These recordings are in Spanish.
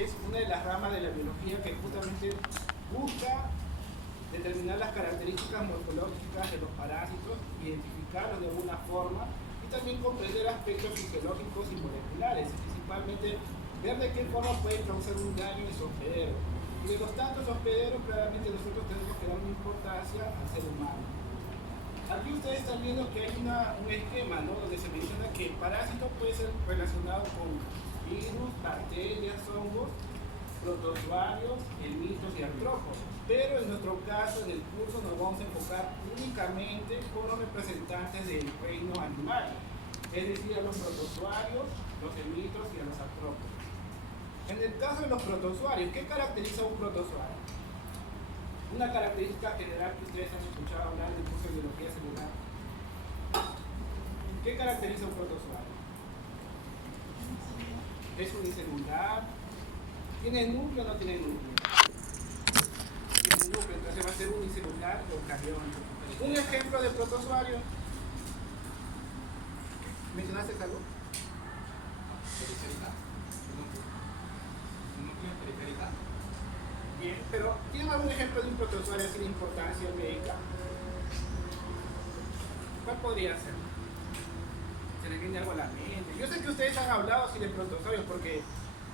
que es una de las ramas de la biología que justamente busca determinar las características morfológicas de los parásitos, identificarlos de alguna forma y también comprender aspectos fisiológicos y moleculares, principalmente ver de qué forma puede causar un daño en su hospedero. Y de los tantos hospederos, claramente nosotros tenemos que dar una importancia al ser humano. Aquí ustedes están viendo que hay un esquema, ¿no?, donde se menciona que el parásito puede ser relacionado con virus, bacterias, hongos, protozoarios, mitos y artrópodos. Pero en nuestro caso, en el curso, nos vamos a enfocar únicamente con los representantes del reino animal, es decir, a los protozoarios, los mitos y a los artrópodos. En el caso de los protozoarios, ¿qué caracteriza un protozoario? Una característica general que ustedes han escuchado hablar en el curso de biología celular. ¿Qué caracteriza un protozoario? ¿Es unicelular? ¿Tiene núcleo o no tiene núcleo? Tiene núcleo, entonces va a ser unicelular o cariónico. Un ejemplo de protozoario. ¿Mencionaste algo? Bien, pero ¿tienen algún ejemplo de un protozoario sin importancia médica? ¿Cuál podría ser? ¿Se les viene algo a la mente? Yo sé que ustedes han hablado así de protozoarios porque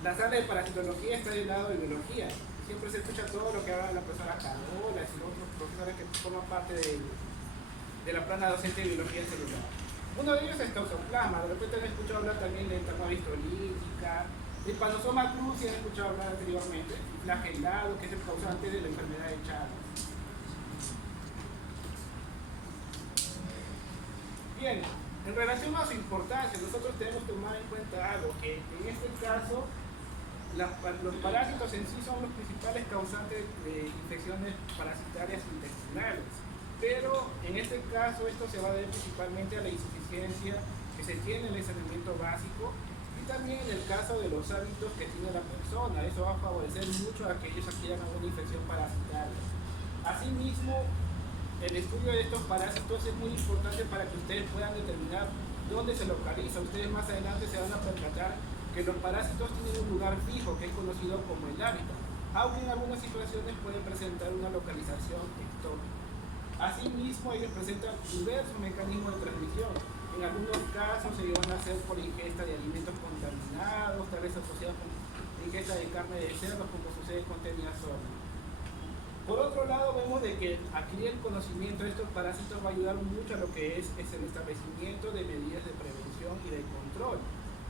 la sala de parasitología está del lado de biología. Siempre se escucha todo lo que habla la profesora Carola y otros profesores que forman parte de la plana docente de biología celular. Uno de ellos es Toxoplasma. De repente han escuchado hablar también de entamoeba histrolítica, el Panosoma cruzi, han escuchado hablar anteriormente, flagelado, que es el causante de la enfermedad de Chagas. Bien, en relación a su importancia, nosotros tenemos que tomar en cuenta algo, que en este caso los parásitos en sí son los principales causantes de infecciones parasitarias intestinales, pero en este caso esto se va a deber principalmente a la insuficiencia que se tiene en el saneamiento básico y también en el caso de los hábitos que tiene la persona. Eso va a favorecer mucho a que ellos adquieran alguna infección parasitaria. Asimismo, el estudio de estos parásitos es muy importante para que ustedes puedan determinar dónde se localiza. Ustedes más adelante se van a percatar que los parásitos tienen un lugar fijo que es conocido como el hábitat, aunque en algunas situaciones pueden presentar una localización ectópica. Asimismo, ellos presentan diversos mecanismos de transmisión. En algunos casos se van a hacer por ingesta de alimentos contaminados, tal vez asociados con ingesta de carne de cerdo, como sucede con teniasol. Por otro lado, vemos de que adquirir el conocimiento de estos parásitos va a ayudar mucho a lo que es el establecimiento de medidas de prevención y de control.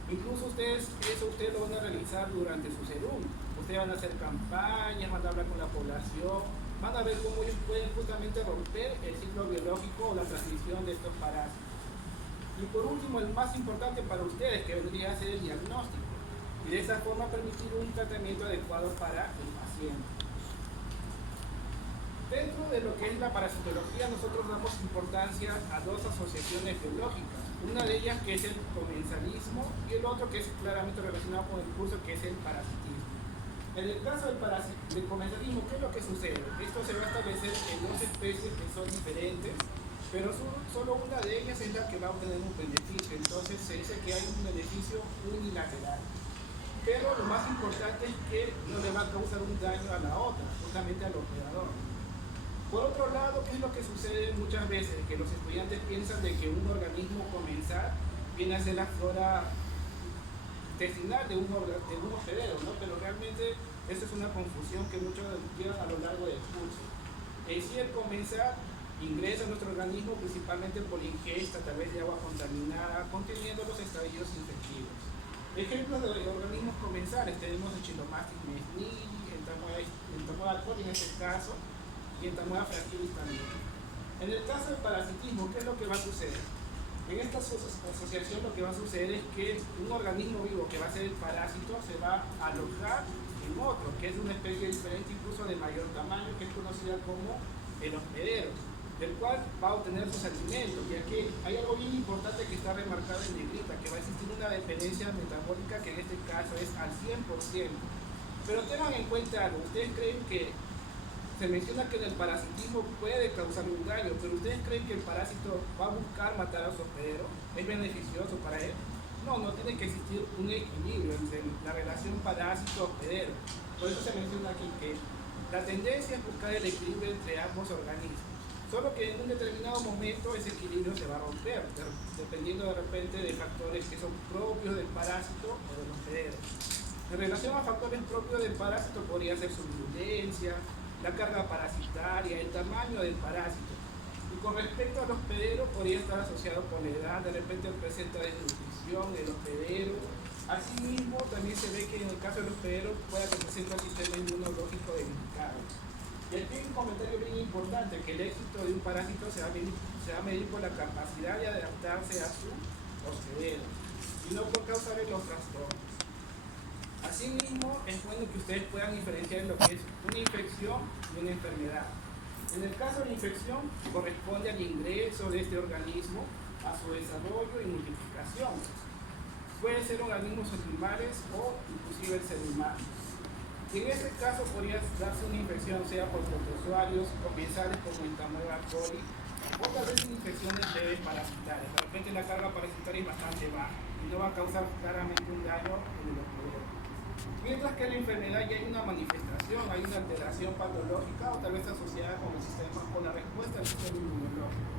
Incluso ustedes lo van a realizar durante su serum. Ustedes van a hacer campañas, van a hablar con la población, van a ver cómo ellos pueden justamente romper el ciclo biológico o la transmisión de estos parásitos. Y por último, el más importante para ustedes, que vendría a ser el diagnóstico, y de esa forma permitir un tratamiento adecuado para el paciente. Dentro de lo que es la parasitología, nosotros damos importancia a dos asociaciones biológicas. Una de ellas que es el comensalismo y el otro que es claramente relacionado con el curso, que es el parasitismo. En el caso del comensalismo, ¿qué es lo que sucede? Esto se va a establecer en dos especies que son diferentes, pero solo una de ellas es la que va a obtener un beneficio. Entonces se dice que hay un beneficio unilateral. Pero lo más importante es que no le va a causar un daño a la otra, justamente al hospedador. Por otro lado, ¿qué es lo que sucede muchas veces? Que los estudiantes piensan de que un organismo comensal viene a ser la flora intestinal de un hospedero, ¿no? Pero realmente esta es una confusión que muchos llevan a lo largo del curso. En sí, el comensal ingresa a nuestro organismo principalmente por ingesta, tal vez de agua contaminada, conteniendo los estadios infectivos. Ejemplos de organismos comensales tenemos el Chilomastis mesnili, Entamoeba coli en este caso, y Entamoeba fragilis también. En el caso del parasitismo, ¿qué es lo que va a suceder? En esta asociación lo que va a suceder es que un organismo vivo que va a ser el parásito se va a alojar en otro, que es una especie diferente, incluso de mayor tamaño, que es conocida como el hospedero, del cual va a obtener sus alimentos. Y aquí hay algo bien importante que está remarcado en negrita, que va a existir una dependencia metabólica que en este caso es al 100%. Pero tengan en cuenta algo, ustedes creen que se menciona que en el parasitismo puede causar un daño, pero ¿ustedes creen que el parásito va a buscar matar a su hospedero? ¿Es beneficioso para él? No tiene que existir un equilibrio entre la relación parásito-hospedero. Por eso se menciona aquí que la tendencia es buscar el equilibrio entre ambos organismos. Solo que en un determinado momento ese equilibrio se va a romper, dependiendo de repente de factores que son propios del parásito o del hospedero. En relación a factores propios del parásito podría ser su virulencia, la carga parasitaria, el tamaño del parásito. Y con respecto al hospedero podría estar asociado con la edad, de repente presenta desnutrición del hospedero. Asimismo, también se ve que en el caso del hospedero puede que presente un sistema inmunológico debilitado. Y aquí hay un comentario bien importante, que el éxito de un parásito se va a medir por la capacidad de adaptarse a su hospedero y no por causarle los trastornos. Asimismo, es bueno que ustedes puedan diferenciar lo que es una infección y una enfermedad. En el caso de la infección, corresponde al ingreso de este organismo a su desarrollo y multiplicación. Pueden ser organismos animales o inclusive el ser humano. Y en este caso podría darse una infección, sea por protozoarios comensales como el Entamoeba coli, o tal vez infecciones leves parasitarias. De repente la carga parasitaria es bastante baja y no va a causar claramente un daño en el hospedero. Mientras que la enfermedad ya hay una manifestación, hay una alteración patológica o tal vez asociada con el sistema, con la respuesta del sistema inmunológico.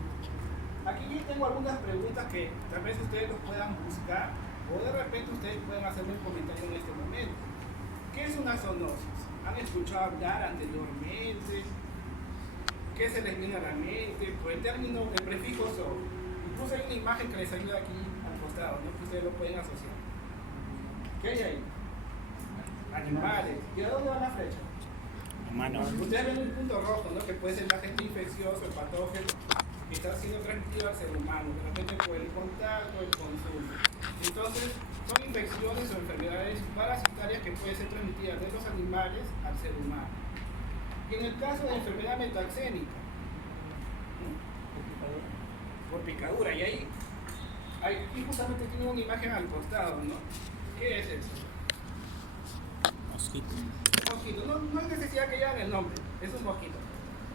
Aquí tengo algunas preguntas que tal vez ustedes los puedan buscar o de repente ustedes pueden hacerme un comentario en este momento. ¿Qué es una zoonosis? ¿Han escuchado hablar anteriormente? ¿Qué se les viene a la mente? Por el término, el prefijo zo. Incluso hay una imagen que les ayuda aquí al costado, ¿no? Que ustedes lo pueden asociar. ¿Qué hay ahí? Animales. ¿Y a dónde va la flecha? Humano. Ustedes ven un punto rojo, ¿no? Que puede ser el agente infeccioso, el patógeno, que está siendo transmitido al ser humano, de repente por el contacto, el consumo. Entonces, son infecciones o enfermedades parasitarias que pueden ser transmitidas de los animales al ser humano. Y en el caso de enfermedad metaxénica, por picadura, y ahí justamente tiene una imagen al costado, ¿no? ¿Qué es eso? Mosquito. Mosquito, no hay necesidad que lleven el nombre, es un mosquito.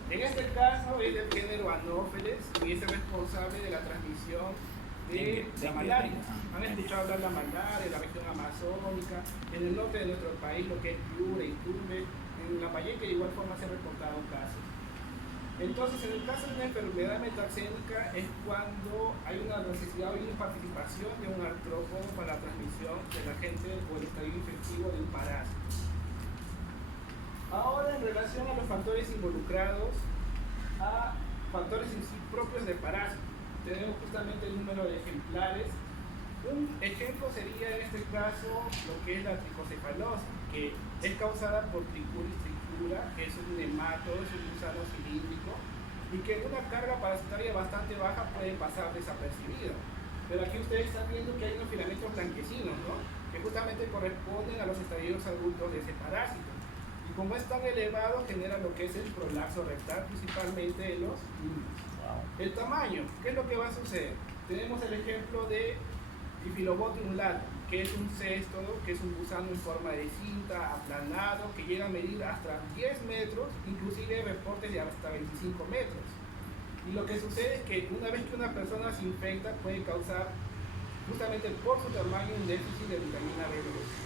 En este caso es del género Anopheles y es el responsable de la transmisión de la malaria. Han escuchado hablar de la malaria, la región amazónica, en el norte de nuestro país, lo que es Piura y Tumbes, en la Payeque de igual forma se han reportado casos. Entonces, en el caso de una enfermedad metaxénica es cuando hay una necesidad o una participación de un artrópodo para la transmisión del agente o el estadio infectivo de un parásito. Ahora, en relación a los factores involucrados, a factores en sí propios del parásito, tenemos justamente el número de ejemplares. Un ejemplo sería en este caso lo que es la tricocefalosis, que es causada por Trichuris trichura, que es un nemato, es un gusano cilíndrico, y que en una carga parasitaria bastante baja puede pasar desapercibida. Pero aquí ustedes están viendo que hay unos filamentos blanquecinos, ¿no? Que justamente corresponden a los estadios adultos de ese parásito. Y como es tan elevado, genera lo que es el prolapso rectal, principalmente en los niños. El tamaño, ¿qué es lo que va a suceder? Tenemos el ejemplo de Diphyllobotium latum, que es un céstodo, que es un gusano en forma de cinta, aplanado, que llega a medir hasta 10 metros, inclusive reportes de hasta 25 metros. Y lo que sucede es que una vez que una persona se infecta, puede causar, justamente por su tamaño, un déficit de vitamina B2.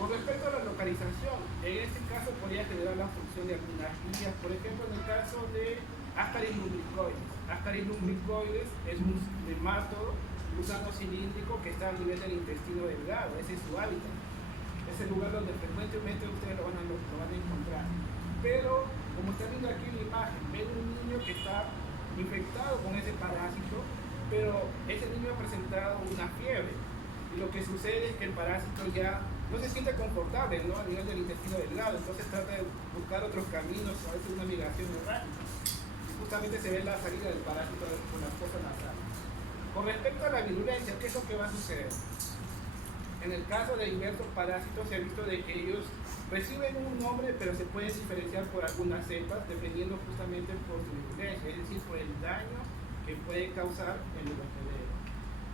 Con respecto a la localización, en este caso podría generar la función de algunas guías, por ejemplo en el caso de Ascaris lumbricoides. Ascaris lumbricoides es un nemátodo, gusano cilíndrico que está a nivel del intestino delgado, ese es su hábitat. Es el lugar donde frecuentemente ustedes lo van a encontrar. Pero, como están viendo aquí en la imagen, ven un niño que está infectado con ese parásito, pero ese niño ha presentado una fiebre. Y lo que sucede es que el parásito ya no se siente confortable, ¿no? A nivel del intestino delgado, entonces trata de buscar otros caminos, a veces una migración errática. Y justamente se ve la salida del parásito con las fosas nasales. Con respecto a la virulencia, ¿qué es lo que va a suceder? En el caso de diversos parásitos se ha visto de que ellos reciben un nombre, pero se pueden diferenciar por algunas cepas, dependiendo justamente por su virulencia, es decir, por el daño que puede causar en el hospedero.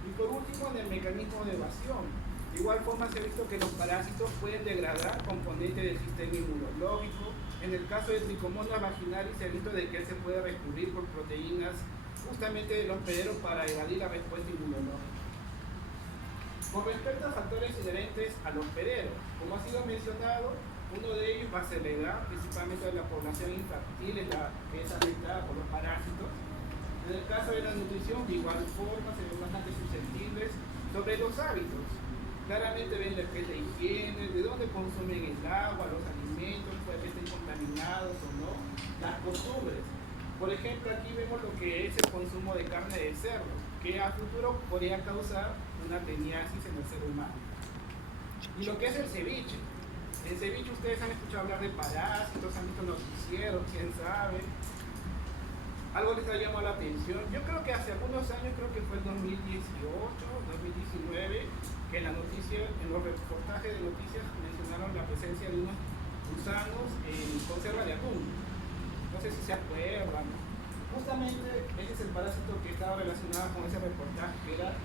Y por último, en el mecanismo de evasión. De igual forma se ha visto que los parásitos pueden degradar componentes del sistema inmunológico. En el caso de Trichomonas vaginalis se ha visto de que él se puede recurrir por proteínas justamente del hospedero para evadir la respuesta inmunológica. Con respecto a factores inherentes al hospedero, como ha sido mencionado, uno de ellos va a ser la edad, principalmente de la población infantil, que es afectada por los parásitos. En el caso de la nutrición, de igual forma, se ven bastante susceptibles. Sobre los hábitos, claramente ven lo que es la higiene, de dónde consumen el agua, los alimentos, puede que estén contaminados o no, las costumbres. Por ejemplo, aquí vemos lo que es el consumo de carne de cerdo, que a futuro podría causar una teniasis en el ser humano. Y lo que es el ceviche. En ceviche ustedes han escuchado hablar de parásitos, han visto noticieros, quién sabe. Algo les ha llamado la atención. Yo creo que hace algunos años, creo que fue el 2018, 2019, que en la noticia, en los reportajes de noticias mencionaron la presencia de unos gusanos en conserva de atún. No sé si se acuerdan. Justamente ese es el parásito que estaba relacionado con ese reportaje, que era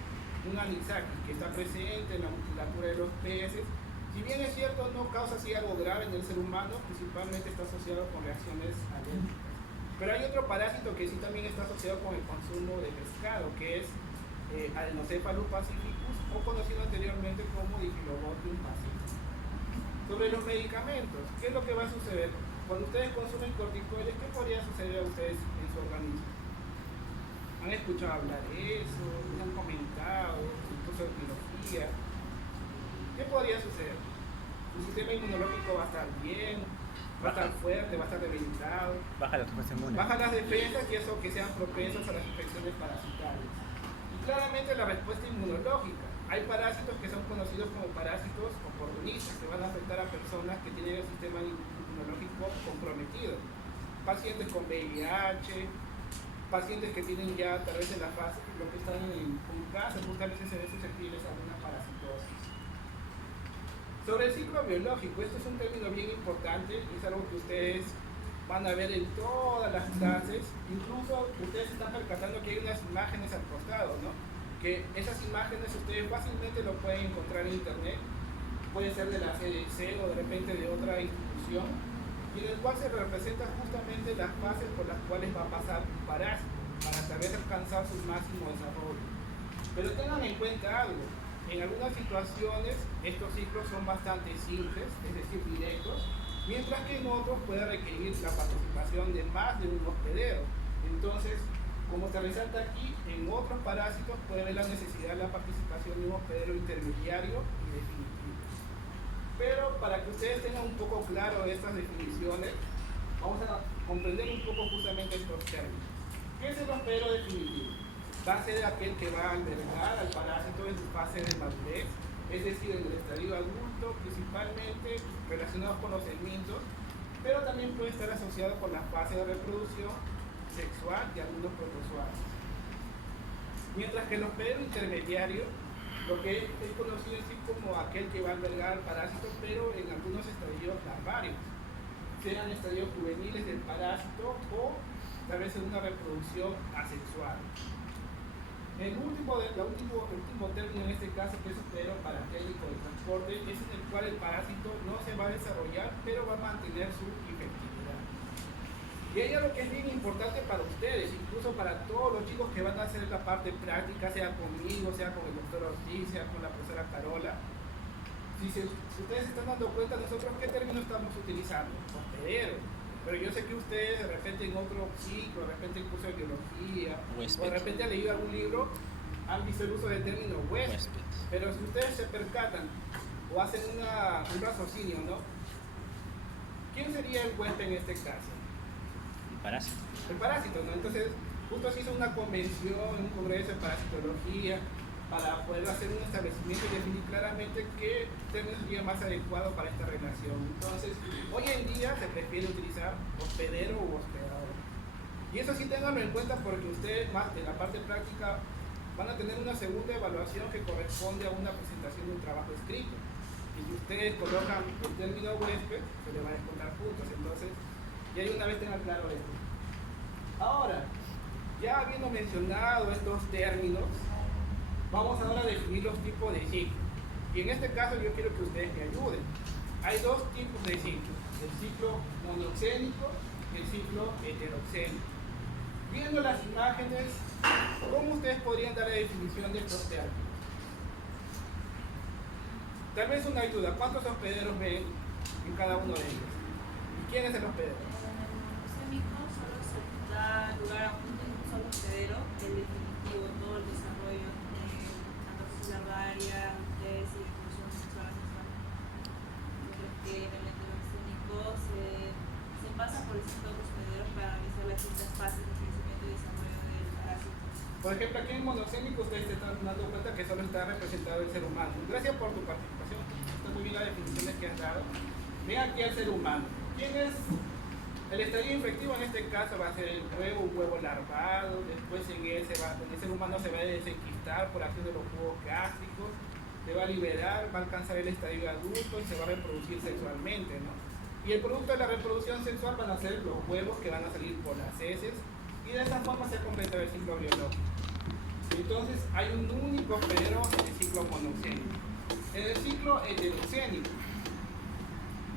un anisakis, que está presente en la musculatura de los peces. Si bien es cierto, no causa así algo grave en el ser humano, principalmente está asociado con reacciones alérgicas. Pero hay otro parásito que sí también está asociado con el consumo de pescado, que es Adenocephalus pacificus, o conocido anteriormente como Diphyllobotium pacificus. Sobre los medicamentos, ¿qué es lo que va a suceder? Cuando ustedes consumen corticoides, ¿qué podría suceder a ustedes en su organismo? ¿Han escuchado hablar de eso? ¿Han comentado? Incluso en biología. ¿Qué podría suceder? Su sistema inmunológico va a estar bien, va a estar fuerte, va a estar debilitado. Baja las defensas inmunes. Baja las defensas y eso que sean propensos a las infecciones parasitarias. Y claramente la respuesta inmunológica. Hay parásitos que son conocidos como parásitos oportunistas, que van a afectar a personas que tienen el sistema inmunológico comprometido. Pacientes con VIH, pacientes que tienen ya tal vez en la fase, lo que están con cáncer, muchas veces se ven susceptibles a una parasitosis. Sobre el ciclo biológico, esto es un término bien importante y es algo que ustedes van a ver en todas las clases. Incluso ustedes se están percatando que hay unas imágenes al costado, ¿no? Que esas imágenes ustedes fácilmente lo pueden encontrar en internet, puede ser de la CDC o de repente de otra institución, y en el cual se representan justamente las fases por las cuales va a pasar un parásito para tal vez alcanzar su máximo desarrollo. Pero tengan en cuenta algo. En algunas situaciones estos ciclos son bastante simples, es decir, directos, mientras que en otros puede requerir la participación de más de un hospedero. Entonces, como se resalta aquí, en otros parásitos puede haber la necesidad de la participación de un hospedero intermediario y definitivo. Pero para que ustedes tengan un poco claro estas definiciones, vamos a comprender un poco justamente estos términos. ¿Qué es el hospedero definitivo? Va a ser aquel que va a albergar al parásito en su fase de madurez, es decir, en el estadio adulto, principalmente relacionado con los segmentos, pero también puede estar asociado con la fase de reproducción sexual de algunos protozoarios. Mientras que el hospedero intermediario, lo que es conocido así como aquel que va a albergar al parásito, pero en algunos estadios larvarios, sean estadios juveniles del parásito o tal vez en una reproducción asexual. El último término en este caso, que es hospedero paratélico de transporte, es en el cual el parásito no se va a desarrollar, pero va a mantener su efectividad. Y hay algo que es bien importante para ustedes, incluso para todos los chicos que van a hacer la parte práctica, sea conmigo, sea con el doctor Ortiz, sea con la profesora Carola. Si ustedes se están dando cuenta, nosotros ¿qué término estamos utilizando? Hospedero. Pero yo sé que ustedes de repente en otro ciclo, de repente en curso de biología, o de repente han leído algún libro, han visto el uso del término huésped. Pero si ustedes se percatan o hacen un raciocinio, ¿no? ¿Quién sería el huésped en este caso? El parásito. El parásito, ¿no? Entonces, justo se hizo una convención, un congreso de parasitología, para poder hacer un establecimiento y definir claramente qué término sería más adecuado para esta relación. Entonces, hoy en día se prefiere utilizar hospedero u hospedador. Y eso sí ténganlo en cuenta porque ustedes más en la parte práctica van a tener una segunda evaluación que corresponde a una presentación de un trabajo escrito. Y si ustedes colocan el término huésped, se le va a descontar puntos. Entonces, ya de una vez tengan claro esto. Ahora, ya habiendo mencionado estos términos, vamos ahora a definir los tipos de ciclos. Y en este caso yo quiero que ustedes me ayuden. Hay dos tipos de ciclos, el ciclo monoxénico y el ciclo heteroxénico. Viendo las imágenes, ¿cómo ustedes podrían dar la definición de estos términos? Tal vez una duda, ¿cuántos hospederos ven en cada uno de ellos? ¿Y quién es el hospedero? Solo se da lugar a un solo hospedero, el definitivo, todo el desarrollo de la proceso larvaria, ustedes y reproducción sexual. Mientras que en el endoscénico se pasa por distintos hospederos para realizar las distintas fases de crecimiento y desarrollo del parásito. Por ejemplo, aquí en monocénico ustedes se están dando cuenta que solo está representado el ser humano. Gracias por tu participación. Está muy bien las definiciones que has dado. Ven aquí al ser humano. ¿Quién es? El estadio infectivo en este caso va a ser el huevo, un huevo larvado. Después en el ser humano se va a desenquistar por acción de los jugos gástricos. Se va a liberar, va a alcanzar el estadio adulto y se va a reproducir sexualmente, ¿no? Y el producto de la reproducción sexual van a ser los huevos que van a salir por las heces. Y de esta forma se completa el ciclo biológico. Entonces hay un único hospedero en el ciclo monocénico. En el ciclo heterocénico,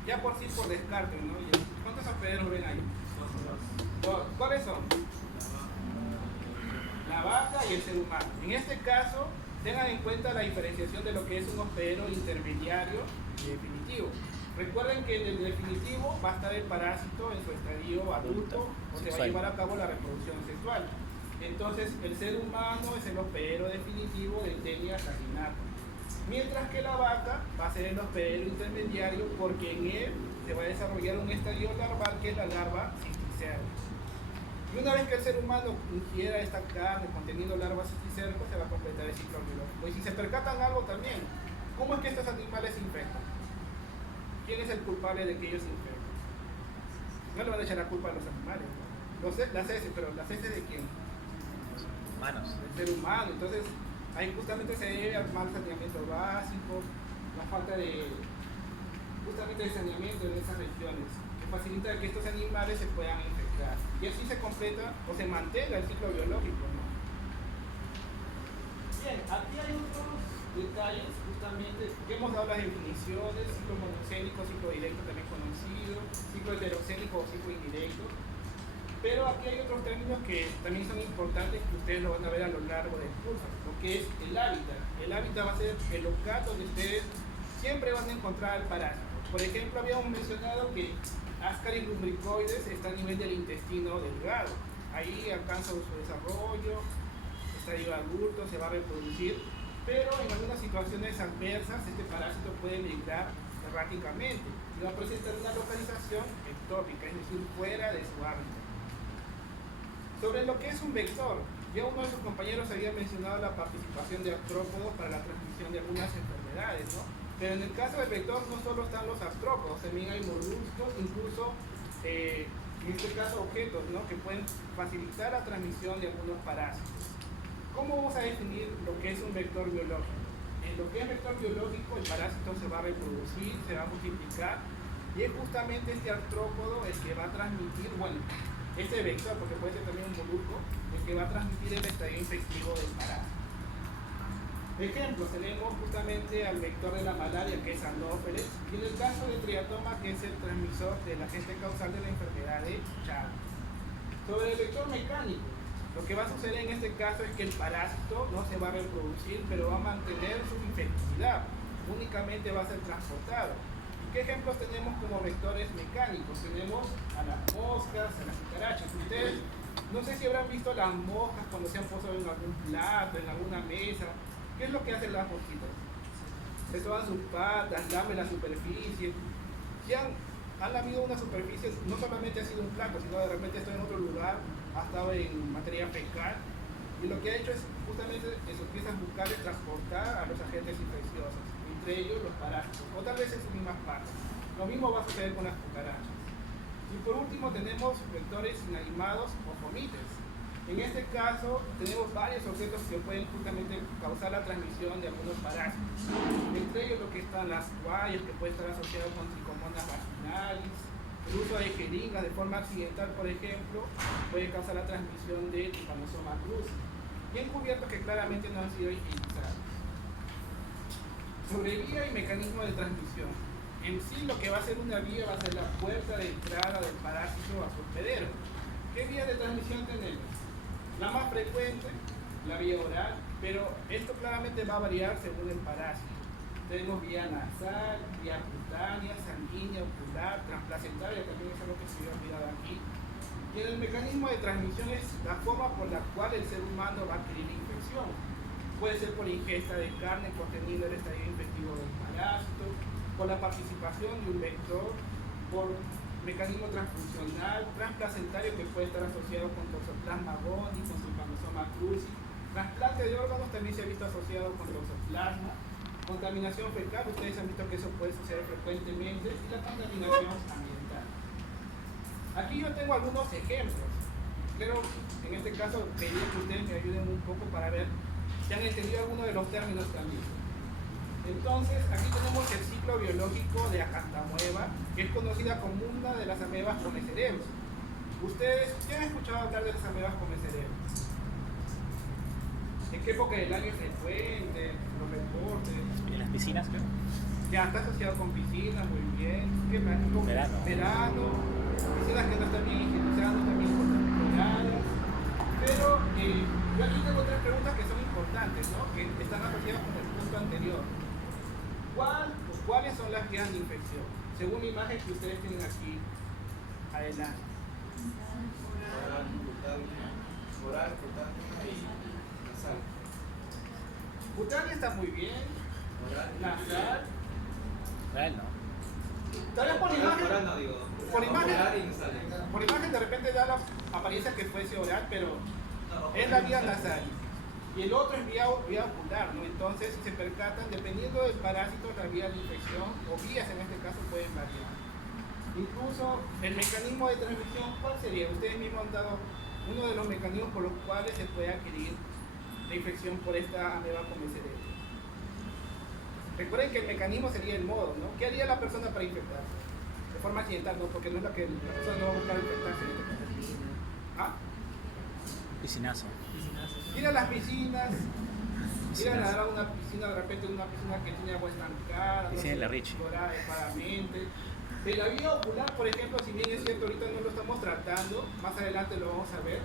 ya por sí por descarte, ¿no? ¿Cuántos hospederos ven ahí? Dos. ¿Cuáles son? La vaca y el ser humano. En este caso, tengan en cuenta la diferenciación de lo que es un hospedero intermediario y definitivo. Recuerden que en el definitivo va a estar el parásito en su estadio adulto o se va a llevar a cabo la reproducción sexual. Entonces, el ser humano es el hospedero definitivo del Taenia saginatum. Mientras que la vaca va a ser el hospedero intermediario porque en él se va a desarrollar un estadio larval que es la larva cisticerca. Y una vez que el ser humano ingiera esta carne conteniendo larvas cisticercas, se va a completar el ciclo biológico. Y si se percatan algo también, ¿cómo es que estos animales se infectan? ¿Quién es el culpable de que ellos se infecten? No le van a echar la culpa a los animales, ¿no? Las heces, pero ¿las heces de quién? Humanos. Del ser humano. Entonces, ahí justamente se debe al mal saneamiento básico, la falta de saneamiento en esas regiones, que facilita que estos animales se puedan infectar. Y así se completa o se mantenga el ciclo biológico, ¿no? Bien, aquí hay otros detalles, justamente, que hemos dado las definiciones: ciclo monocénico, ciclo directo también conocido, ciclo heterocénico o ciclo indirecto. Pero aquí hay otros términos que también son importantes, que ustedes lo van a ver a lo largo del curso, lo que es el hábitat. El hábitat va a ser el local donde ustedes siempre van a encontrar el parásito. Por ejemplo, habíamos mencionado que Ascaris lumbricoides está a nivel del intestino delgado. Ahí alcanza su desarrollo, estadio adulto, se va a reproducir, pero en algunas situaciones adversas este parásito puede migrar erráticamente y va a presentar una localización ectópica, es decir, fuera de su hábitat. Sobre lo que es un vector, ya uno de sus compañeros había mencionado la participación de artrópodos para la transmisión de algunas enfermedades, ¿no? Pero en el caso del vector no solo están los artrópodos, también hay moluscos, incluso en este caso objetos, ¿no?, que pueden facilitar la transmisión de algunos parásitos. ¿Cómo vamos a definir lo que es un vector biológico? En lo que es vector biológico, el parásito se va a reproducir, se va a multiplicar, y es justamente este artrópodo el que va a transmitir, bueno, este vector, porque puede ser también un molusco, el que va a transmitir el estadio infectivo del parásito. Ejemplos, tenemos justamente al vector de la malaria, que es Anopheles, y en el caso de Triatoma, que es el transmisor del agente causal de la enfermedad de Chagas. Sobre el vector mecánico, lo que va a suceder en este caso es que el parásito no se va a reproducir, pero va a mantener su infectividad, únicamente va a ser transportado. ¿Y qué ejemplos tenemos como vectores mecánicos? Tenemos a las moscas, a las cucarachas. Ustedes, no sé si habrán visto las moscas cuando se han posado en algún plato, en alguna mesa. ¿Qué es lo que hacen las mosquitas? Se soban sus patas, lamen la superficie. Si han lamido una superficie, no solamente ha sido un plato, sino de repente estoy en otro lugar, ha estado en materia fecal, y lo que ha hecho es justamente eso, empiezan a buscar y transportar a los agentes infecciosos, entre ellos los parásitos, o tal vez en sus mismas patas. Lo mismo va a suceder con las cucarachas. Y por último tenemos vectores inanimados o fomites. En este caso tenemos varios objetos que pueden justamente causar la transmisión de algunos parásitos. Entre ellos lo que están las guayas, que pueden estar asociadas con tricomonas vaginalis. El uso de jeringas de forma accidental, por ejemplo, puede causar la transmisión de Trypanosoma cruzi. Y encubiertos que claramente no han sido higienizados. Sobre vía y mecanismo de transmisión. En sí lo que va a ser una vía va a ser la puerta de entrada del parásito a su hospedero. ¿Qué vías de transmisión tenemos? La más frecuente, la vía oral, pero esto claramente va a variar según el parásito. Tenemos vía nasal, vía cutánea, sanguínea, ocular, transplacentaria, también es algo que se había olvidado aquí. Y el mecanismo de transmisión es la forma por la cual el ser humano va a adquirir infección. Puede ser por ingesta de carne conteniendo el estadio infectivo del parásito, por la participación de un vector, por mecanismo transfuncional, transplacentario que puede estar asociado con toxoplasma gondii, con trypanosoma cruzi. Trasplante de órganos también se ha visto asociado con toxoplasma. Contaminación fecal, ustedes han visto que eso puede suceder frecuentemente, y la contaminación ambiental. Aquí yo tengo algunos ejemplos, pero en este caso pediría que ustedes me ayuden un poco para ver si han entendido algunos de los términos también. Entonces, aquí tenemos el ciclo biológico de Acantamueva, que es conocida como una de las amebas come cerebros. ¿Ustedes qué han escuchado hablar de las amebas come cerebros? ¿En qué época del año es frecuente? Los reportes. ¿En las piscinas, creo? Ya está asociado con piscinas, muy bien. ¿Qué más? Con Verano. Piscinas que no están bien higienizadas, no están bien controladas. Pero yo aquí tengo tres preguntas que son importantes, ¿no? Que están asociadas con el punto anterior. ¿Cuáles son las vías de infección? Según la imagen que ustedes tienen aquí adelante. Oral, cutánea y nasal. Cutánea está muy bien. Nasal. Real, ¿no? Tal vez por imagen. Oral no digo. Por imagen. Oral y nasal. Por imagen de repente da la apariencia que fuese oral, pero es la vía nasal. Y el otro es vía ocular, ¿no? Entonces, si se percatan, dependiendo del parásito, la vía de infección o vías en este caso pueden variar. Incluso el mecanismo de transmisión, ¿cuál sería? Ustedes mismos han dado uno de los mecanismos por los cuales se puede adquirir la infección por esta ameba come cerebro. Recuerden que el mecanismo sería el modo, ¿no? ¿Qué haría la persona para infectarse? De forma accidental, ¿no? Porque no es la que la persona no va a buscar infectarse. ¿Ah? Piscinazo. Ir a las piscinas, ir a nadar a una piscina, de repente una piscina que tiene agua estancada, Piscina de la Richie. explorada adecuadamente. De la vía ocular, por ejemplo, si bien es cierto, ahorita no lo estamos tratando, más adelante lo vamos a ver,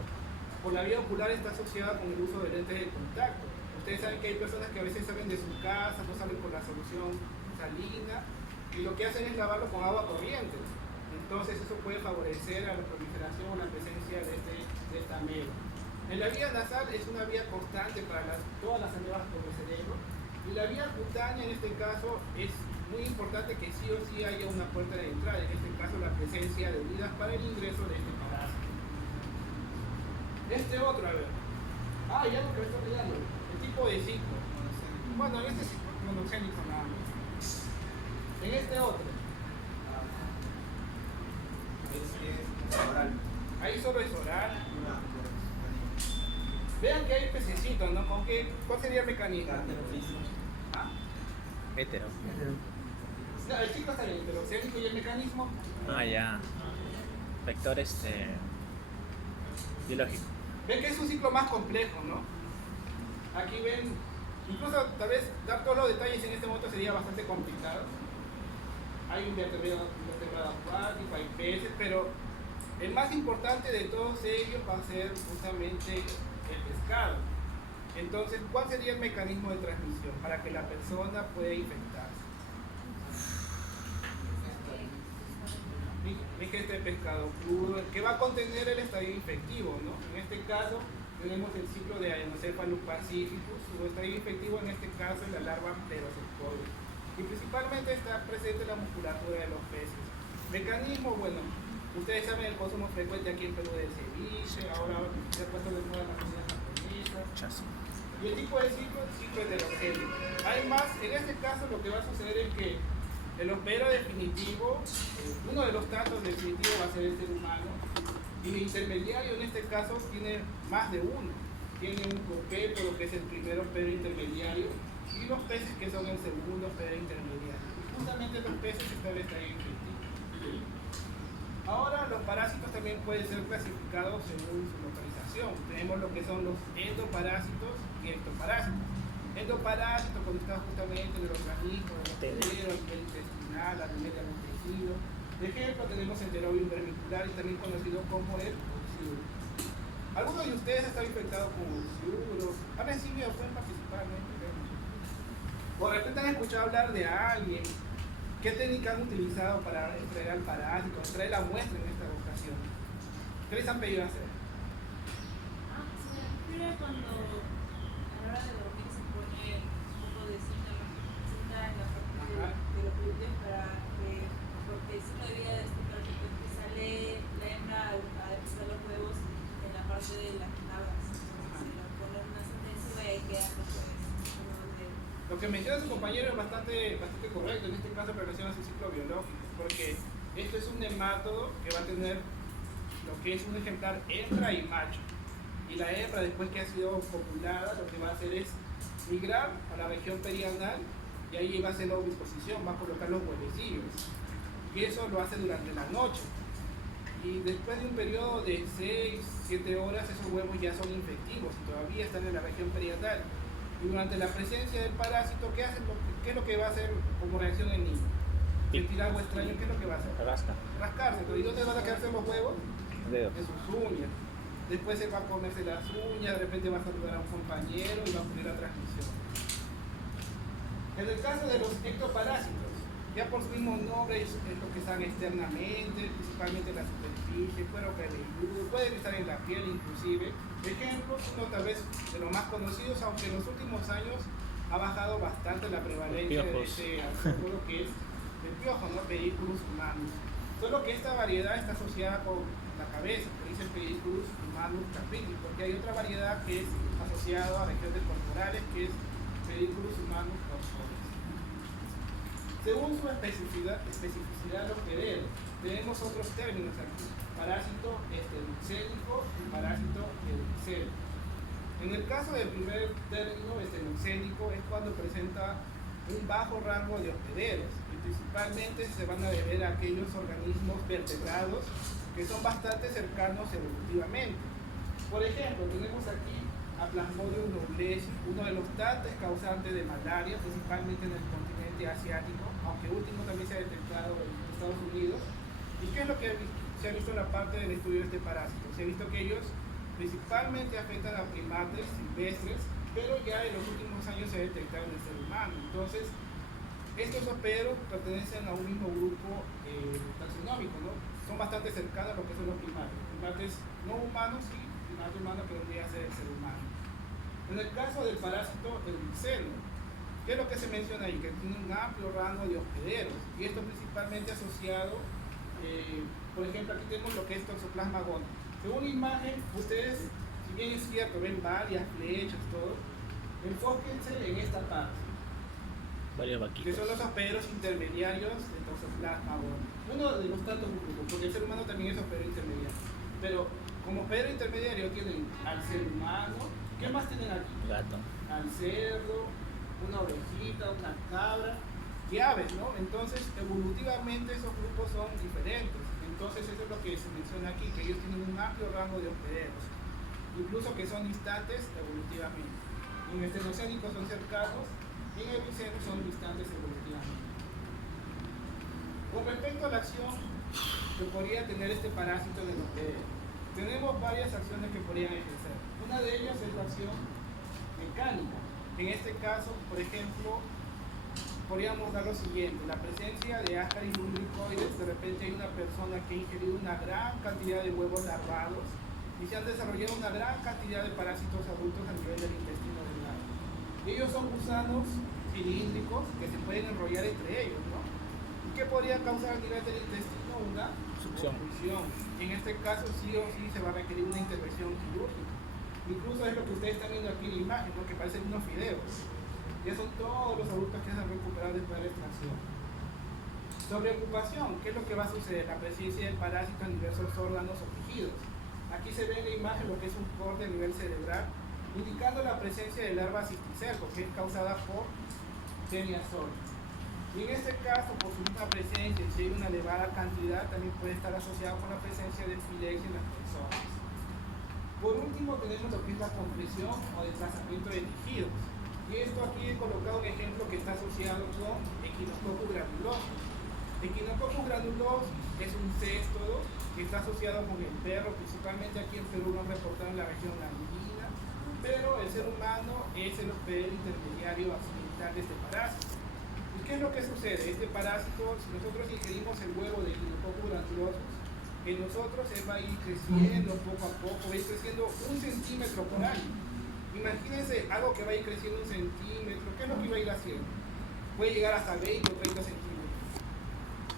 por la vía ocular está asociada con el uso de lentes de contacto. Ustedes saben que hay personas que a veces salen de su casa, no salen con la solución salina, y lo que hacen es lavarlo con agua corriente. Entonces eso puede favorecer a la proliferación o la presencia de esta ameba. En la vía nasal es una vía constante para todas las amebas come cerebro, y la vía cutánea en este caso es muy importante que sí o sí haya una puerta de entrada, en este caso la presencia de heridas para el ingreso de este parásito. Este otro, a ver. Ya lo que me estoy olvidando, el tipo de ciclo. Bueno, en este es monogénico nada más. En este otro. Oral. Ahí solo es oral. Vean que hay pececitos, ¿no? ¿Cuál sería el mecanismo? ¿Ah? Hétero. No, el ciclo está bien, pero ¿y el mecanismo? Ya. Vector biológico. Ven que es un ciclo más complejo, ¿no? Aquí ven, incluso tal vez dar todos los detalles en este momento sería bastante complicado. Hay un vertebrado acuático, hay peces, pero el más importante de todos ellos va a ser justamente el pescado. Entonces, ¿cuál sería el mecanismo de transmisión para que la persona pueda infectarse? Ingesta de pescado crudo, que va a contener el estadio infectivo, ¿no? En este caso, tenemos el ciclo de Aenocephalus pacificus, su estadio infectivo en este caso es la larva pteroceptoide. Y principalmente está presente en la musculatura de los peces. Mecanismo, bueno, ustedes saben el consumo frecuente aquí en Perú del ceviche, ahora se ha puesto de moda las comidas japonesas. Y el tipo de ciclo heterogéneo. Además, en este caso lo que va a suceder es que el hospedero definitivo, uno de los tantos definitivos va a ser el ser humano, y el intermediario en este caso tiene más de uno. Tiene un copéporo que es el primer hospedero intermediario, y los peces que son el segundo hospedero intermediario. Y justamente los peces están ahí infectivos. Ahora los parásitos también pueden ser clasificados según su localización. Tenemos lo que son los endoparásitos y ectoparásitos. Endoparásitos cuando están justamente en el organismo, en el hospedero, a nivel intestinal, a nivel de los tejidos. De ejemplo tenemos Enterobium vermicular, y también conocido como el urciuro. ¿Alguno de ustedes está infectado con urciuro? A ver, sí, pueden participar, ¿no? O de repente han escuchado hablar de alguien. ¿Qué técnica han utilizado para extraer al parásito, extraer la muestra en esta ocasión? ¿Qué les han pedido hacer? Se me refiere cuando a la hora de dormir se pone un poco de cinta en la parte de los glúteos para que, porque si no debía despertar que sale la hembra a depositar los huevos en la parte de las nalgas. Se lo ponen una cinta encima y ahí quedan los huevos. Lo que menciona su compañero es bastante correcto, en este caso en relación a su ciclo biológico, porque esto es un nemátodo que va a tener lo que es un ejemplar hembra y macho. Y la hembra, después que ha sido copulada, lo que va a hacer es migrar a la región perianal y ahí va a hacer la oviposición, va a colocar los huevecillos. Y eso lo hace durante la noche. Y después de un periodo de 6-7 horas, esos huevos ya son infectivos y todavía están en la región perianal. Y durante la presencia del parásito, ¿qué es lo que va a hacer como reacción el niño? Sentir algo extraño, ¿qué es lo que va a hacer? Rasca. Rascarse. ¿Y dónde van a quedarse los huevos? Dedos. En sus uñas. Después se va a comerse las uñas, de repente va a saludar a un compañero y va a poner la transmisión. En el caso de los ectoparásitos, ya por su mismo nombre es lo que están externamente, principalmente en la superficie, cuero cabelludo, pueden estar en la piel inclusive. Ejemplos, uno tal vez de los más conocidos, aunque en los últimos años ha bajado bastante la prevalencia de este artrópodo que es el piojo, ¿no? Pedículus humanus. Solo que esta variedad está asociada con la cabeza, que dice Pedículus humanus capricis, porque hay otra variedad que es asociada a regiones corporales, que es Pedículus humanus corporis. Según su especificidad hospedero, tenemos otros términos aquí: parásito esteluxénico y parásito euxénico. En el caso del primer término, esteluxénico, es cuando presenta un bajo rango de hospederos y principalmente se van a deber a aquellos organismos vertebrados que son bastante cercanos evolutivamente. Por ejemplo, tenemos aquí a Plasmodium noblesi, uno de los tantos causantes de malaria, principalmente en el continente asiático, aunque último también se ha detectado en Estados Unidos. ¿Y qué es lo que se ha visto en la parte del estudio de este parásito? Se ha visto que ellos principalmente afectan a primates silvestres, pero ya en los últimos años se ha detectado en el ser humano. Entonces, estos hospederos pertenecen a un mismo grupo taxonómico, ¿no? Son bastante cercanos a lo que son los primates no humanos y primate humano que vendría a ser el ser humano. En el caso del parásito euxeno, ¿qué es lo que se menciona ahí? Que tiene un amplio rango de hospederos y esto principalmente asociado, por ejemplo, aquí tenemos lo que es Toxoplasma gondii. Según la imagen, ustedes, si bien es cierto, ven varias flechas, todo, enfóquense en esta parte, Varios que vaquitos. son los hospederos intermediarios de Toxoplasma gondii. Uno de los tantos grupos, porque el ser humano también es hospedero intermediario. Pero como hospedero intermediario tienen al ser humano, ¿qué más tienen aquí? Gato. Al cerdo, una ovejita, una cabra y aves, ¿no? Entonces, evolutivamente esos grupos son diferentes. Entonces, eso es lo que se menciona aquí, que ellos tienen un amplio rango de hospederos, incluso que son distantes evolutivamente. En el estenocénico son cercanos y en el euxeno son distantes evolutivamente. Con respecto a la acción que podría tener este parásito en el hospedero, tenemos varias acciones que podrían ejercer. Una de ellas es la acción mecánica. En este caso, por ejemplo, podríamos dar lo siguiente: la presencia de Ascaris lumbricoides. De repente hay una persona que ha ingerido una gran cantidad de huevos larvados y se han desarrollado una gran cantidad de parásitos adultos a nivel del intestino delgado. Ellos son gusanos cilíndricos que se pueden enrollar entre ellos, ¿no? ¿Y qué podría causar a nivel del intestino? Una Succión. obstrucción. En este caso sí o sí se va a requerir una intervención quirúrgica. Incluso es lo que ustedes están viendo aquí en la imagen, ¿no? Que parecen unos fideos. Ya son todos los adultos que se han recuperado después de la extracción. Sobre ocupación, ¿qué es lo que va a suceder? La presencia del parásito en diversos órganos o tejidos. Aquí se ve en la imagen lo que es un corte a nivel cerebral, indicando la presencia de larva cisticerco, que es causada por Taenia soli. Y en este caso, por su misma presencia, y si hay una elevada cantidad, también puede estar asociado con la presencia de epilepsia en las personas. Por último, tenemos lo que es la compresión o desplazamiento de tejidos. Y esto aquí he colocado un ejemplo que está asociado con Echinococcus granulosis. Echinococcus granulosis es un céstodo que está asociado con el perro, principalmente aquí en Perú lo han reportado en la región andina, pero el ser humano es el hospedero intermediario accidental. parasitar de este parásito. ¿Y qué es lo que sucede? Este parásito, si nosotros ingerimos el huevo de Echinococcus grandulosus, en nosotros él va a ir creciendo poco a poco, va a ir creciendo 1 centímetro por año. Imagínense algo que va a ir creciendo 1 centímetro, ¿qué es lo que va a ir haciendo? Puede llegar hasta 20 o 30 centímetros.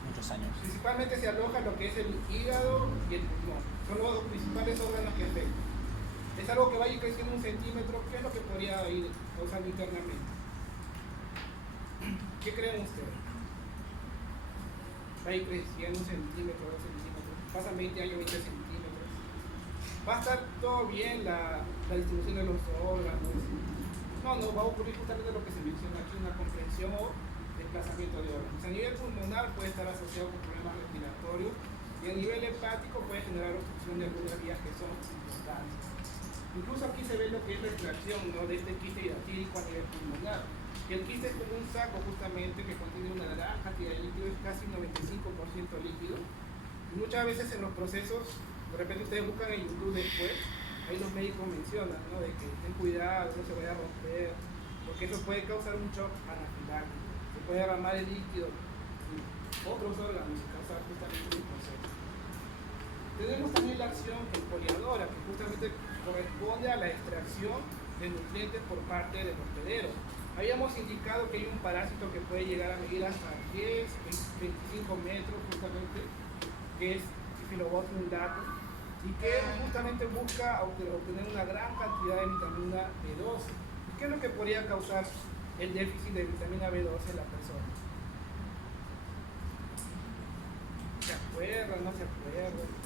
Muchos años. Principalmente se aloja lo que es el hígado y el pulmón. Son los dos principales órganos que afectan. Es algo que va a ir creciendo 1 centímetro, ¿qué es lo que podría ir causando internamente? ¿Qué creen ustedes? Va a ir creciendo 1 centímetro, 2 centímetros, pasan 20 años, 20 centímetros. Va a estar todo bien la distribución de los órganos. No, va a ocurrir justamente lo que se menciona aquí, una comprensión o desplazamiento de órganos. A nivel pulmonar puede estar asociado con problemas respiratorios y a nivel hepático puede generar obstrucción de algunas vías que son importantes. Incluso aquí se ve lo que es la extracción, ¿no?, de este quiste hidratídico a nivel pulmonar. Y el quiste es como un saco justamente que contiene una gran cantidad de líquido, es casi 95% líquido. Y muchas veces en los procesos, de repente ustedes buscan en YouTube después, ahí los médicos mencionan, ¿no?, de que ten cuidado, no se vaya a romper, porque eso puede causar un shock anafiláctico. Se puede derramar el líquido en otros órganos y causar justamente un proceso. Tenemos también la acción exfoliadora, que justamente corresponde a la extracción de nutrientes por parte del hospedero. Habíamos indicado que hay un parásito que puede llegar a medir hasta 10, 25 metros justamente, que es Staphylococcus undulatus, y que justamente busca obtener una gran cantidad de vitamina B12. ¿Y qué es lo que podría causar el déficit de vitamina B12 en la persona? ¿Se acuerdan? ¿No se acuerdan?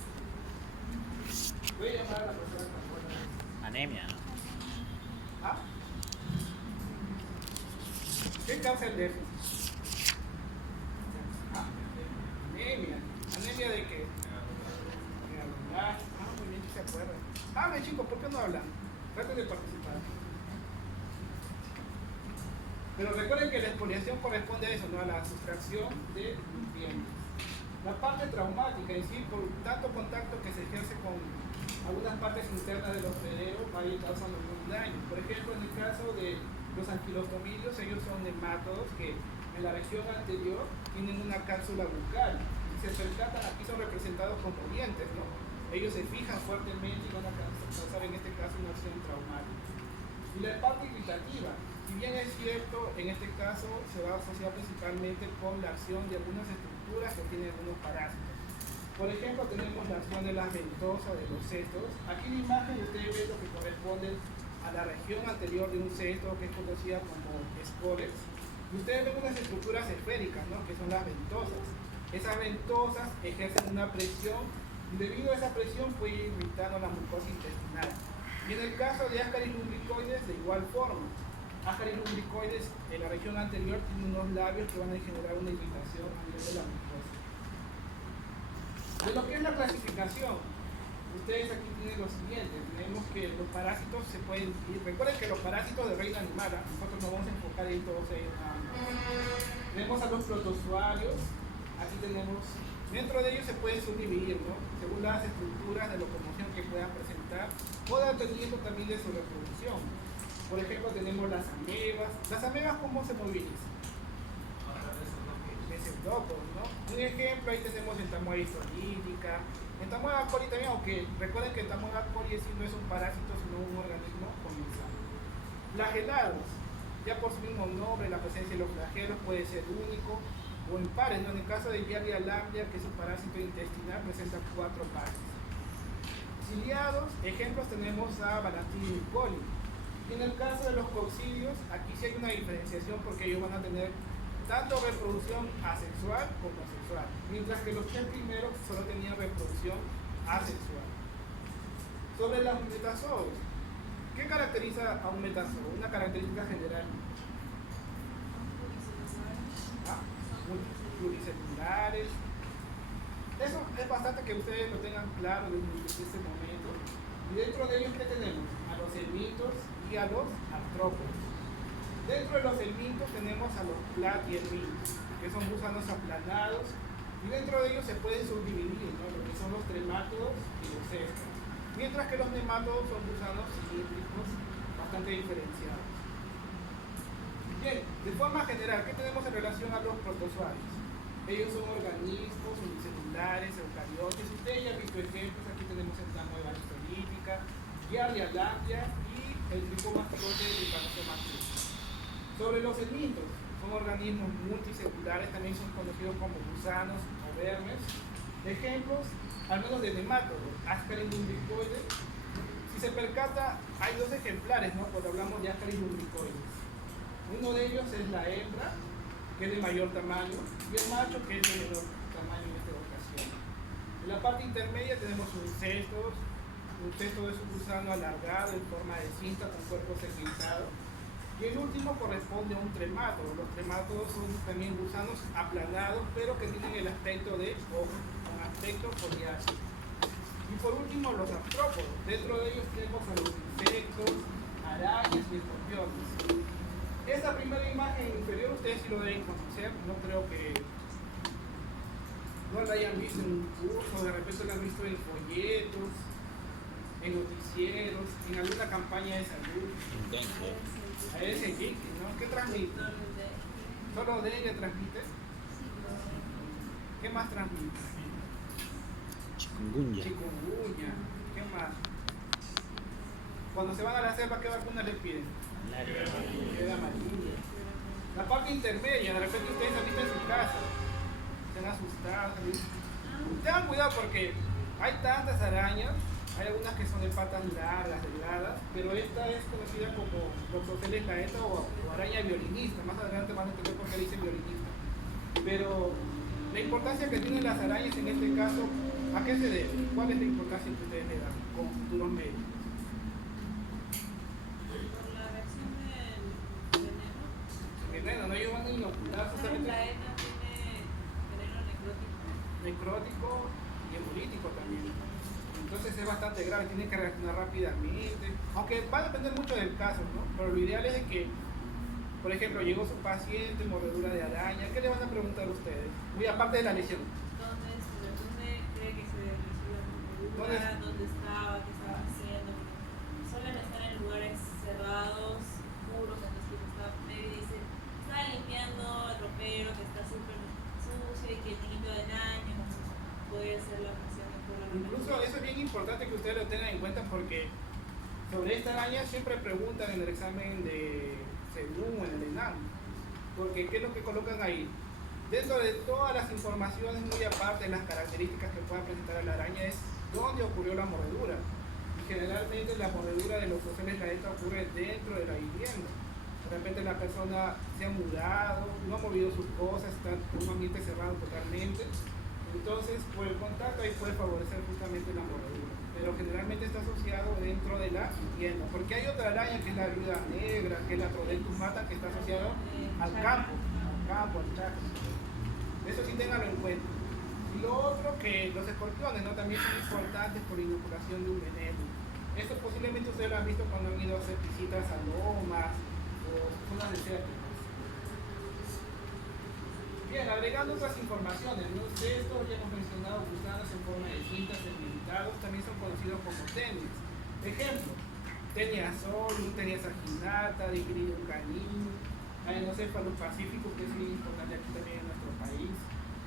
Voy a llamar a la persona que acuerda. Anemia, ¿no? ¿Ah? ¿Qué causa el déficit? Ah, anemia. ¿Anemia de qué? Muy bien, ¿se acuerdan? Hablen, chicos, ¿por qué no hablan? Traten de participar. Pero recuerden que la exfoliación corresponde a eso, ¿no?, a la sustracción de nutrientes. La parte traumática en sí, por tanto contacto que se ejerce con algunas partes internas del hospedero, va a ir causando algún daño. Por ejemplo, en el caso de los anquilostomidios, ellos son nemátodos que en la región anterior tienen una cápsula bucal. Si se percatan, aquí son representados como dientes, ¿no? Ellos se fijan fuertemente y van a causar en este caso una acción traumática. Y la parte irritativa, si bien es cierto, en este caso se va a asociar principalmente con la acción de algunas estructuras que tienen algunos parásitos. Por ejemplo, tenemos la acción de las ventosas de los cestos. Aquí en la imagen ustedes ven lo que corresponde a la región anterior de un cesto, que es conocida como escoles. Y ustedes ven unas estructuras esféricas, ¿no?, que son las ventosas. Esas ventosas ejercen una presión y debido a esa presión puede ir irritando la mucosa intestinal. Y en el caso de Ascaris lumbricoides, de igual forma. Ascaris lumbricoides en la región anterior tiene unos labios que van a generar una irritación a nivel de la mucosa. De lo que es la clasificación, ustedes aquí tienen lo siguiente. Tenemos que los parásitos se pueden ir. Recuerden que los parásitos de reino animal, nosotros nos vamos a enfocar en todos ellos. Tenemos a los protozoarios. Aquí tenemos, dentro de ellos se pueden subdividir, ¿no?, según las estructuras de locomoción que puedan presentar o dependiendo también de su reproducción. Por ejemplo, tenemos las amebas. ¿Las amebas cómo se movilizan? Locos, ¿no? Un ejemplo, ahí tenemos Entamoeba histolítica, Entamoeba coli también, aunque recuerden que Entamoeba coli no es un parásito, sino un organismo comensal. Flagelados, ya por su mismo nombre, la presencia de los flagelos puede ser único o en pares, ¿no? En el caso de Giardia lamblia, que es un parásito intestinal, presenta 4 pares. Ciliados, ejemplos tenemos a Balantidium coli. Y en el caso de los coccidios, aquí sí hay una diferenciación porque ellos van a tener tanto reproducción asexual como sexual, mientras que los 3 primeros solo tenían reproducción asexual. Sobre los metazoos, ¿qué caracteriza a un metazoo? Una característica general. Pluricelulares. Eso es bastante que ustedes lo tengan claro desde este momento. Y dentro de ellos, ¿qué tenemos? A los helmintos y a los artrópodos. Dentro de los helmintos tenemos a los platyhelmintos, que son gusanos aplanados, y dentro de ellos se pueden subdividir, ¿no?, lo que son los tremátodos y los cestos, mientras que los nemátodos son gusanos cilíndricos bastante diferenciados. Bien, de forma general, ¿qué tenemos en relación a los protozoarios? Ellos son organismos unicelulares, eucariotes. Ustedes ya han visto ejemplos, aquí tenemos el plano de la histolítica, Giardia lactea y el tricomastoide y Trypanosoma. Sobre los helmintos, son organismos multicelulares, también son conocidos como gusanos o vermes. Ejemplos, al menos de nemátodos, Ascaris lumbricoides. Si se percata, hay dos ejemplares, ¿no? Cuando hablamos de Ascaris lumbricoides. Uno de ellos es la hembra, que es de mayor tamaño, y el macho, que es de menor tamaño en esta ocasión. En la parte intermedia tenemos un cesto de su gusano alargado en forma de cinta con cuerpo segmentado. Y el último corresponde a un tremátodo. Los tremátodos son también gusanos aplanados, pero que tienen el aspecto de hoja, con aspecto foliáceo. Y por último, los artrópodos. Dentro de ellos tenemos a los insectos, arañas y escorpiones. Esta primera imagen inferior ustedes sí lo deben conocer, no creo que no la hayan visto en un curso, de repente la han visto en folletos, en noticieros, en alguna campaña de salud. A ese geek, ¿no? ¿Qué transmite? ¿Solo dengue transmite? ¿Qué más transmite? Chikungunya. Chikungunya. ¿Qué más? Cuando se van a la selva, ¿qué vacuna les piden? Fiebre amarilla. La parte intermedia, de repente ustedes han visto en su casa, se han asustado. Tengan cuidado porque hay tantas arañas, hay algunas que son de patas largas, delgadas, pero esta es conocida como Loxosceles laeta o araña violinista. Más adelante van a entender por qué dicen violinista. Pero la importancia que tienen las arañas en este caso, ¿a qué se debe? ¿Cuál es la importancia que ustedes le dan con futuros médicos? Veneno, ¿no? Ellos van a inocular justamente La ETA tiene veneno necrótico y hemolítico también. Entonces es bastante grave, tienen que reaccionar rápidamente. Aunque va a depender mucho del caso, ¿no? Pero lo ideal es de que, por ejemplo, llegó su paciente, mordedura de araña, ¿qué le van a preguntar ustedes? Muy aparte de la lesión. ¿Dónde cree que se recibió la mordedura? ¿Dónde estaba? ¿Qué estaba haciendo? Suelen estar en lugares cerrados, oscuros, en los que me dice, está limpiando el ropero que está súper sucio y que el niñito de años puede ser la ocasión de por la Incluso eso es bien importante que ustedes lo tengan en cuenta porque sobre esta araña siempre preguntan en el examen de SEDUN o en el ENAM. Porque ¿qué es lo que colocan ahí? Dentro de todas las informaciones, muy aparte de las características que pueda presentar la araña, es dónde ocurrió la mordedura. Y generalmente la mordedura de los Loxosceles laeta ocurre dentro de la vivienda. De repente la persona se ha mudado, no ha movido sus cosas, está en un ambiente cerrado totalmente. Entonces, por el contacto ahí puede favorecer justamente la mordedura. Pero generalmente está asociado dentro de la vivienda. Porque hay otra araña que es la viuda negra, que es la Trodentus mata, que está asociado al campo, al chacro. Eso sí ténganlo en cuenta. Y lo otro, que los escorpiones, ¿no? También son importantes por inoculación de un veneno. Esto posiblemente ustedes lo han visto cuando han ido a hacer visitas a lomas o zonas desérticas. Bien, agregando otras informaciones, los cestos ya hemos mencionado gusanos en forma de cintas segmentados, también son conocidos como tenias. Ejemplo, tenia solum, tenia saginata, Dictyrium caninum, Aenocéphalo pacífico, que es muy importante aquí también en nuestro país.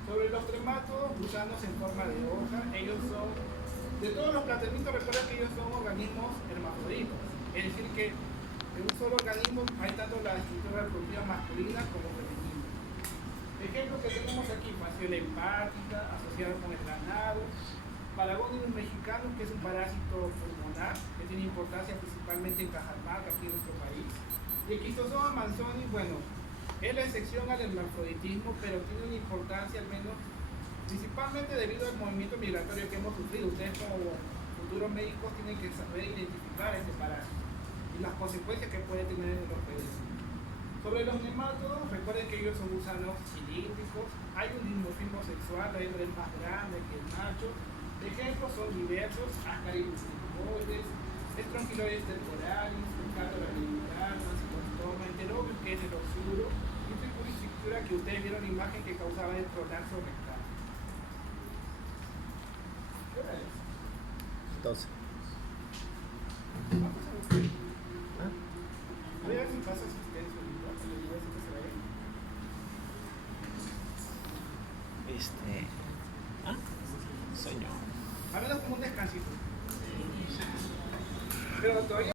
Sobre los tremátodos, gusanos en forma de hoja, ellos son, de todos los platanitos, recuerda que ellos son organismos hermafroditas, es decir que en un solo organismo hay tanto la estructura reproductiva masculina como femenina. Ejemplo que tenemos aquí, fasciola hepática, asociada con el ganado, Paragonibus mexicanus, que es un parásito pulmonar, que tiene importancia principalmente en Cajamarca, aquí en nuestro país. Y el Schistosoma manzoni, bueno, es la excepción al hermafroditismo, pero tiene una importancia al menos, principalmente debido al movimiento migratorio que hemos sufrido. Ustedes como futuros médicos tienen que saber identificar este parásito y las consecuencias que puede tener en los organismos. Sobre los nemátodos, recuerden que ellos son gusanos cilíndricos, hay un dimorfismo sexual, la hembra es más grande que el macho. Ejemplos son diversos, Ascaris lumbricoides, Strongyloides temporalis, Cátola regular, Citostoma, Enterobius, que es el oxuro, y Tricuris que ustedes vieron la imagen que causaba el prolapso rectal. ¿Qué hora es? 12. Voy a ver si pasa asistencia ahorita, si le digo eso. sueño. Al menos como un descansito. Pero todavía